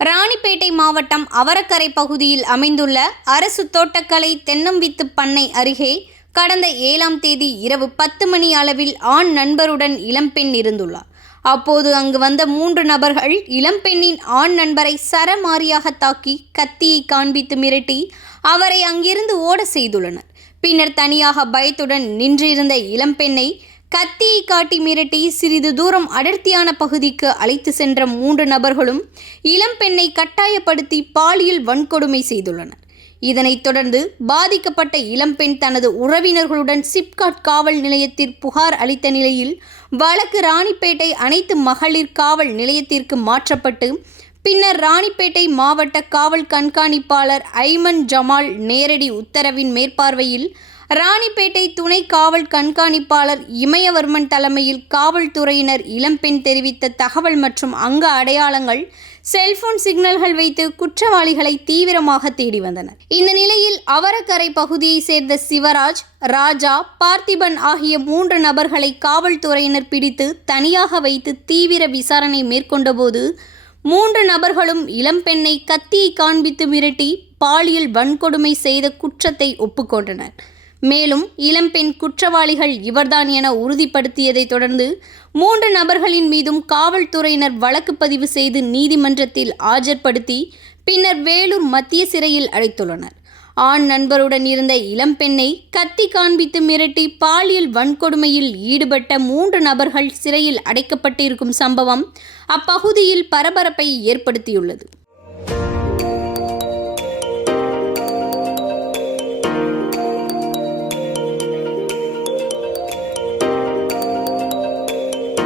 ராணிப்பேட்டை மாவட்டம் அவரக்கரை பகுதியில் அமைந்துள்ள அரசு தோட்டக்கலை தென்னம்பித்து பண்ணை அருகே கடந்த 7ஆம் தேதி இரவு 10 மணி அளவில் ஆண் நண்பருடன் இளம்பெண் இருந்துள்ளார். அப்போது அங்கு வந்த 3 நபர்கள் இளம்பெண்ணின் ஆண் நண்பரை சரமாரியாக தாக்கி கத்தியை காண்பித்து மிரட்டி அவரை அங்கிருந்து ஓட செய்துள்ளனர். பின்னர் தனியாக பயத்துடன் நின்றிருந்த இளம்பெண்ணை கத்தியை காட்டி மிரட்டி சிறிது தூரம் அடர்த்தியான பகுதிக்கு அழைத்து சென்ற 3 நபர்களும் இளம்பெண்ணை கட்டாயப்படுத்தி பாலியல் வன்கொடுமை செய்துள்ளனர். இதனைத் தொடர்ந்து பாதிக்கப்பட்ட இளம்பெண் தனது உறவினர்களுடன் சிப்காட் காவல் நிலையத்தில் புகார் அளித்த நிலையில் வழக்கு ராணிப்பேட்டை அனைத்து மகளிர் காவல் நிலையத்திற்கு மாற்றப்பட்டு பின்னர் ராணிப்பேட்டை மாவட்ட காவல் கண்காணிப்பாளர் ஐமன் ஜமால் நேரடி உத்தரவின் மேற்பார்வையில் ராணிப்பேட்டை துணை காவல் கண்காணிப்பாளர் இமயவர்மன் தலைமையில் காவல்துறையினர் இளம்பெண் தெரிவித்த தகவல் மற்றும் அங்க அடையாளங்கள், செல்போன் சிக்னல்கள் வைத்து குற்றவாளிகளை தீவிரமாக தேடி வந்தனர். இந்த நிலையில் அவரக்கரை பகுதியை சேர்ந்த சிவராஜ், ராஜா, பார்த்திபன் ஆகிய 3 நபர்களை காவல்துறையினர் பிடித்து தனியாக வைத்து தீவிர விசாரணை மேற்கொண்டபோது 3 நபர்களும் இளம்பெண்ணை கத்தியை காண்பித்து மிரட்டி பாலியல் வன்கொடுமை செய்த குற்றத்தை ஒப்புக்கொண்டனர். மேலும் இளம்பெண் குற்றவாளிகள் இவர்தான் என உறுதிப்படுத்தியதை தொடர்ந்து 3 நபர்களின் மீதும் காவல்துறையினர் வழக்கு பதிவு செய்து நீதிமன்றத்தில் ஆஜர்படுத்தி பின்னர் வேலூர் மத்திய சிறையில் அடைத்துள்ளனர். ஆண் நண்பருடன் இருந்த இளம்பெண்ணை கத்தி காண்பித்து மிரட்டி பாலியல் வன்கொடுமையில் ஈடுபட்ட 3 நபர்கள் சிறையில் அடைக்கப்பட்டிருக்கும் சம்பவம் அப்பகுதியில் பரபரப்பை ஏற்படுத்தியுள்ளது.